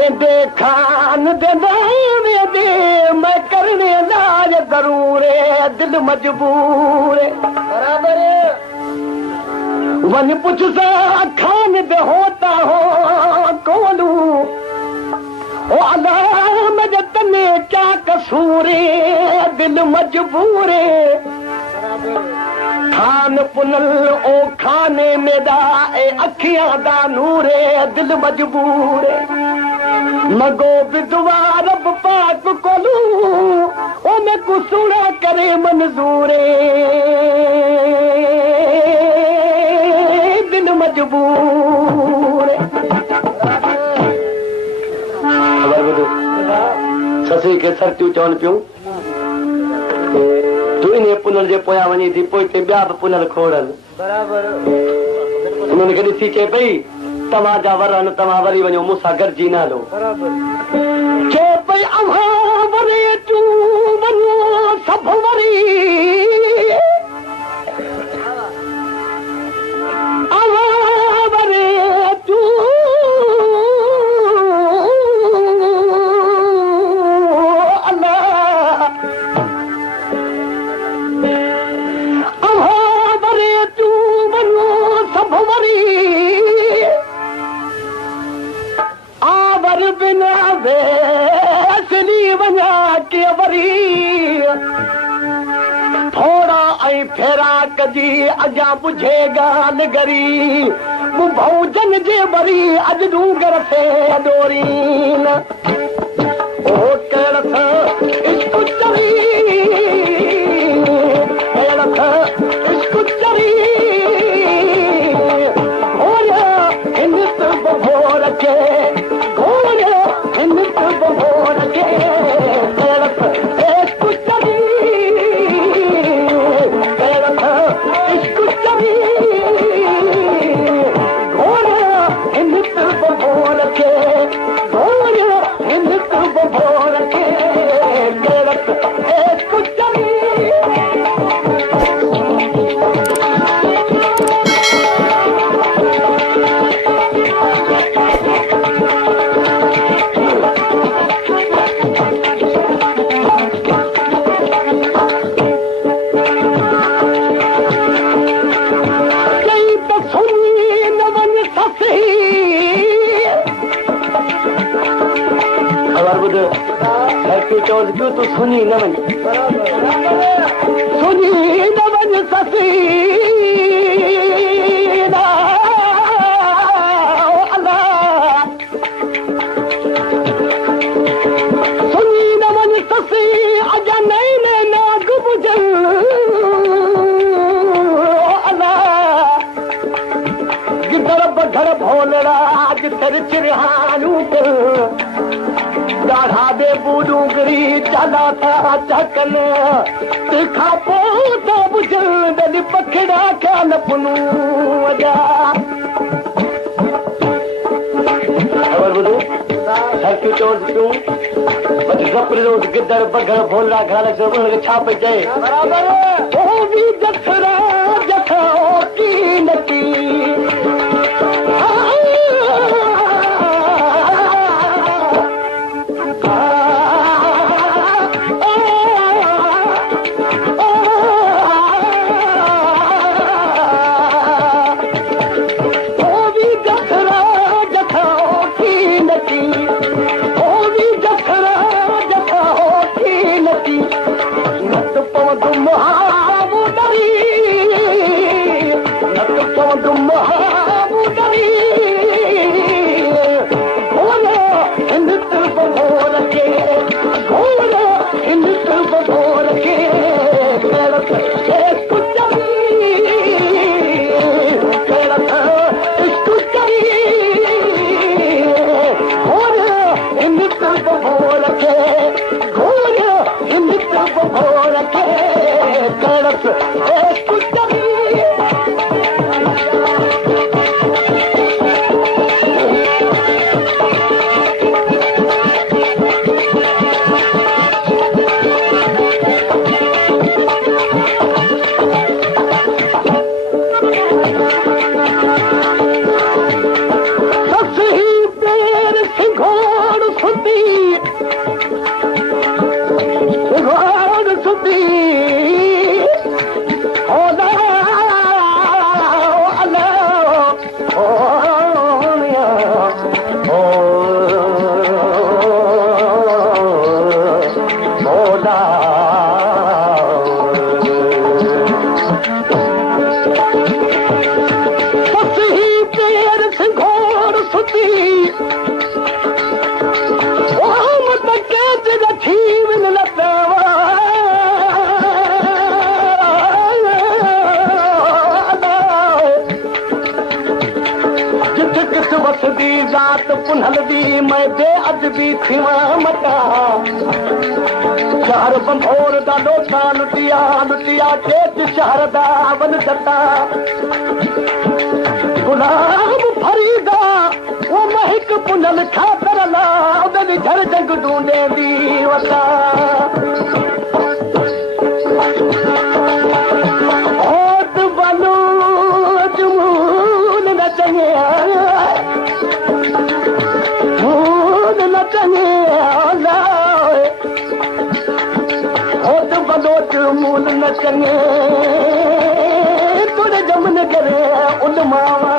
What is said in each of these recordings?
वेंदे खान दे वेंदे मैं करने लाज जरूर दिल मजबूर बराबर वन पुछ सा खान दे होता हो कोलू ओ अल्लाह मुझे तने क्या कसूर दिल मजबूर खान पुनल ओ खाने मेरा अखियां दा नूरे दिल मजबूर मगो बिदवा रब पाक कोलू ओ मैं कुसुड़ा करे मंजूरे दिल मजबूर ससी के सरतियूं चवनि पियूं तू इन्हे पुनल जे पोयां वञी थी पोइ हिते ॿिया बि पुनल खोड़नि उन्हनि खे ॾिसी चए पई तव्हांजा वर आहिनि तव्हां वरी वञो मूंसां गॾिजी न हलो चए पई अव्हां वरी तूं वञो सभु वरी अव्हां वरी तूं थोड़ा ऐं फेरा कजी अॻियां बुझे ॻाल्हि गरी भौजन जे वरी अॼु डूंगर थे डोरीन ओ केरथ इश्क चरी केरथ इश्क चरी घोड़ा हिंदत बभोर के घोड़ा हिंदत बभोर के केरथ इश्क चरी केरथ इश्क चरी घोड़ा हिंदत बभोर के घोड़ा हिंदत बभोर के केरथ इश्क चरी तू सुनी न वञ सुनी न वञ ससी सुनी न वञ ससी अजा नई नई नाग बुझल गिदड़ बधड़ भोलड़ा जितर चिरहानू ॾाढा बे बूडूंगरी चला था चकन तंहिंखा पोइ त बुझल पखड़ा कान पुनू अजा ख़बर ॿुधो सरकियूं चवनि थियूं रोज़ गिदड़ बघड़ भोला घर छा पई चए ओ बि जथरा जथा की नकी महाबूदरी रात पुनल दी मैं बेअदबी थीवा मटा शहर बंभोर दा लोटा लुटिया लुटिया केच शहर दा वन जता गुलाम फरीदा वो महक पुनल खातर ला उदली घर जंग ढूंढे दी वता ओत बनो जमून न चंगे मून न चंगे ओत बनो जमून न चंगे तुझे जमन करे उन मावा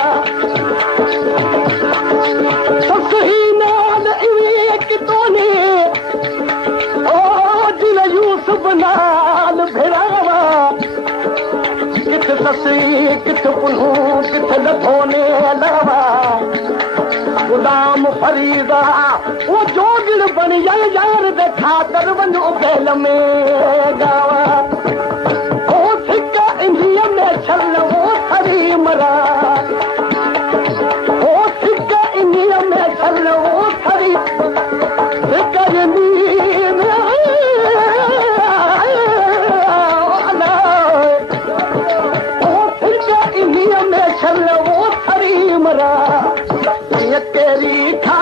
सही नाल एक तोने ओ दिल यूसुफ नाल भिड़ावा किथ ससी किथ पुनू किथ लथोने लावा गुलाम फरीदा वो जोगिल बन यार दे खातर वञो बैल में गावा ओ सिक्का इंडिया में छल वो थरी मरा ओ सिक्का इंडिया में छल वो थरी सिक्का इंडिया में छल वो थरी मरा ये तेरी खा